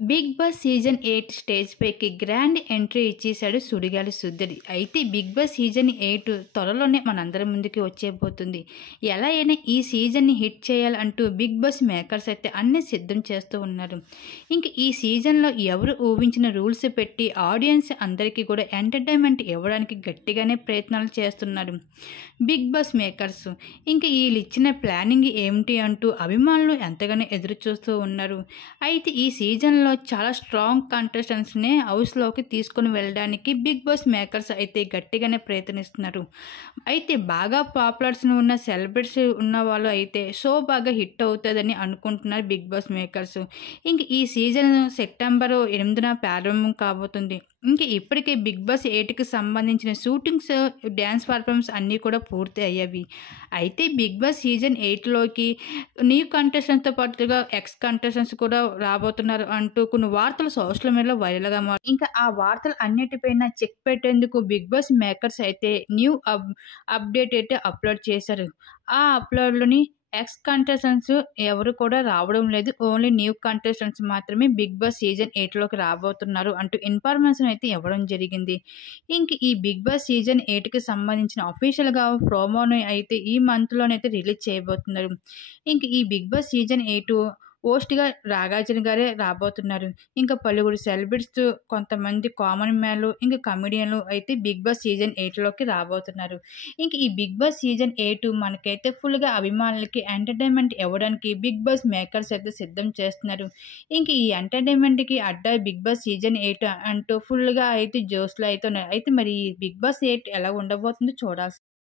Big boss season 8 stage పైకి grand entry ఇచ్చేశాడు సుడిగాలి సుందరి. అయితే బిగ్ బాస్ సీజన్ 8 త్వరలోనే మనందరి ముందుకి వచ్చేయబోతుంది. ఎలా అయినా ఈ సీజన్‌ని హిట్ చేయాలంటూ బిగ్ బాస్ మేకర్స్ అయితే అన్నీ సిద్ధం చేస్తూ ఉన్నారు. ఇంక ఈ సీజన్‌లో ఎవరు ఊహించిన రూల్స్ పెట్టి ఆడియన్స్ అందరికీ కూడా ఎంటర్‌టైన్‌మెంట్ ఇవ్వడానికి గట్టిగానే ప్రయత్నాలు చేస్తున్నారు బిగ్ బాస్ మేకర్స్. ఇంక ఈళ్ళిచ్చిన ప్లానింగ్ ఏమిటి అంటూ అభిమానులు ఎంతగానో ఎదురు చూస్తూ ఉన్నారు. అయితే ఈ సీజన్‌లో చాలా స్ట్రాంగ్ కంటెస్టెంట్స్‌ని హౌస్‌లోకి తీసుకొని వెళ్ళడానికి బిగ్ బాస్ మేకర్స్ అయితే గట్టిగానే ప్రయత్నిస్తున్నారు. అయితే బాగా పాపులర్స్ ఉన్న సెలబ్రిటీస్ ఉన్నవాళ్ళు అయితే షో బాగా హిట్ అవుతదని అనుకుంటున్నారు బిగ్ బాస్ మేకర్స్. ఇంక ఈ సీజన్ సెప్టెంబర్ 8న ప్రారంభం కాబోతుంది. ఇంక ఇప్పటికే బిగ్ బాస్ 8కి సంబంధించిన షూటింగ్స్, డ్యాన్స్ పర్ఫార్మెన్స్ అన్నీ కూడా పూర్తి అయ్యేవి. అయితే బిగ్ బాస్ సీజన్ 8లోకి న్యూ కంటెస్టెంట్స్‌తో పాటుగా ఎక్స్ కంటెస్టెంట్స్ కూడా రాబోతున్నారు అంటూ కొన్ని వార్తలు సోషల్ మీడియాలో వైరల్‌గా ఇంకా ఆ వార్తలు అన్నిటిపైన చెక్ పెట్టేందుకు బిగ్ బాస్ మేకర్స్ అయితే న్యూ అప్డేట్ అయితే అప్లోడ్ చేశారు. ఆ అప్లోడ్‌లోని ఎక్స్ కంటెస్టెంట్స్ ఎవరు కూడా రావడం లేదు. ఓన్లీ న్యూ కంటెస్టెంట్స్ మాత్రమే బిగ్ బాస్ సీజన్ 8లోకి రాబోతున్నారు అంటూ ఇన్ఫర్మేషన్ అయితే ఇవ్వడం జరిగింది. ఇంక ఈ బిగ్ బాస్ సీజన్ 8కి సంబంధించిన అఫీషియల్‌గా ప్రోమోని అయితే ఈ మంత్‌లోనైతే రిలీజ్ చేయబోతున్నారు. ఇంక ఈ బిగ్ బాస్ సీజన్ 8 హోస్ట్‌గా నాగార్జున గారే రాబోతున్నారు. ఇంకా పలువురు సెలబ్రిటీస్, కొంతమంది కామన్ మ్యాన్‌లు, ఇంకా కమెడియన్‌లు అయితే బిగ్ బాస్ సీజన్ 8లోకి రాబోతున్నారు. ఇంక ఈ బిగ్ బాస్ సీజన్ 8 మనకైతే ఫుల్‌గా అభిమానులకి ఎంటర్‌టైన్‌మెంట్ ఇవ్వడానికి బిగ్ బాస్ మేకర్స్ అయితే సిద్ధం చేస్తున్నారు. ఇంక ఈ ఎంటర్‌టైన్‌మెంట్‌కి అడ్డా బిగ్ బాస్ సీజన్ 8 అంటూ ఫుల్‌గా అయితే జోష్‌లో అయితే ఉన్నారు. అయితే మరి ఈ బిగ్ బాస్ 8 ఎలా ఉండబోతుందో చూడాల్సిందే.